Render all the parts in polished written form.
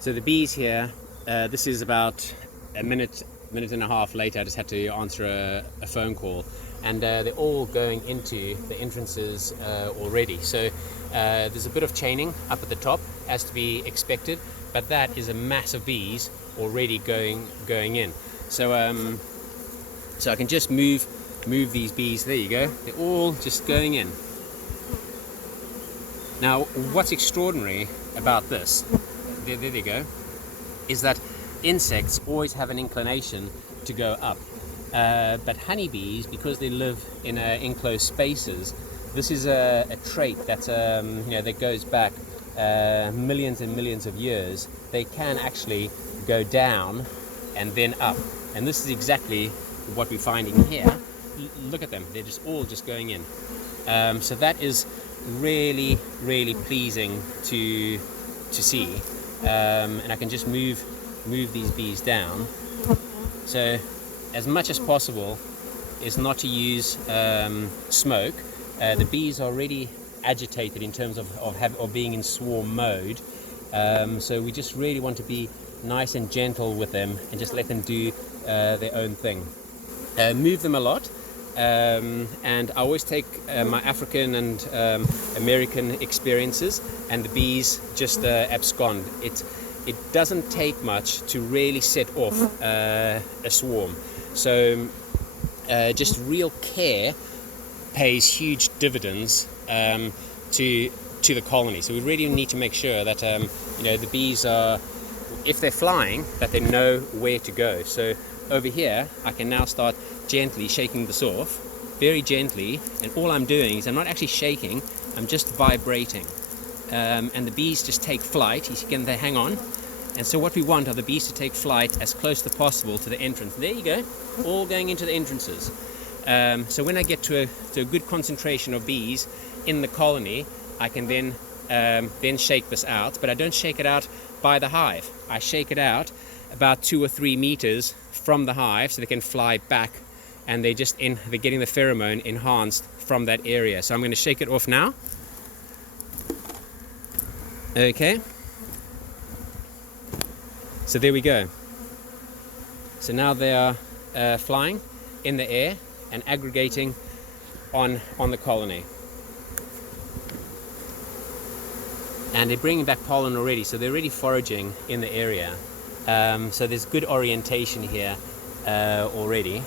So the bees here, this is about a minute and a half later. I just had to answer a phone call, and they're all going into the entrances already. So there's a bit of chaining up at the top, as to be expected, but that is a mass of bees already going in. So so I can just move these bees. There you go. They're all just going in. Now, what's extraordinary about this, there you go, is that insects always have an inclination to go up. But honeybees, because they live in enclosed spaces, this is a trait that's that goes back millions and millions of years. They can actually go down and then up, and this is exactly what we're finding here. Look at them; they're all just going in. So that is really pleasing to see, and I can just move these bees down. So as much as possible is not to use smoke. The bees are already agitated in terms of being in swarm mode, so we just really want to be nice and gentle with them and just let them do their own thing. Move them a lot. And I always take my African and American experiences, and the bees just abscond. It doesn't take much to really set off a swarm. So just real care pays huge dividends to the colony. So we really need to make sure that the bees are, if they're flying, that they know where to go. So over here, I can now start gently shaking this off, very gently, and all I'm doing is I'm not actually shaking, I'm just vibrating. And the bees just take flight. You can they hang on. And so what we want are the bees to take flight as close as possible to the entrance. There you go, all going into the entrances. So when I get to a good concentration of bees in the colony, I can then shake this out, but I don't shake it out by the hive. I shake it out about 2 or 3 meters from the hive, so they can fly back, and they're getting the pheromone enhanced from that area. So I'm going to shake it off now. Okay. So there we go. So now they are flying in the air and aggregating on the colony. And they're bringing back pollen already, so they're already foraging in the area. So there's good orientation here already.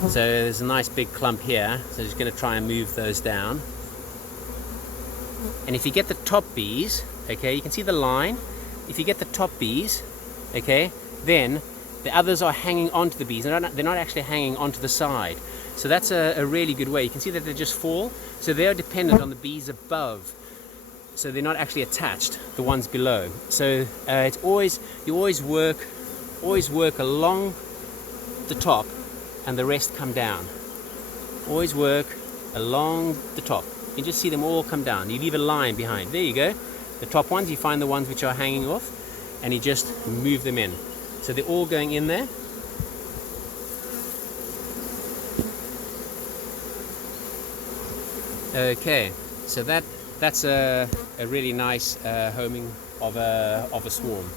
So there's a nice big clump here, so I'm just going to try and move those down. And if you get the top bees, okay, you can see the line. If you get the top bees, okay, then the others are hanging onto the bees. They're not actually hanging onto the side. So that's a really good way. You can see that they just fall. So they are dependent on the bees above. So they're not actually attached, the ones below. So you always work along the top, and the rest come down. Always work along the top. You just see them all come down. You leave a line behind. There you go. The top ones, you find the ones which are hanging off, and you just move them in. So they're all going in there. Okay, so that's a really nice homing of a swarm.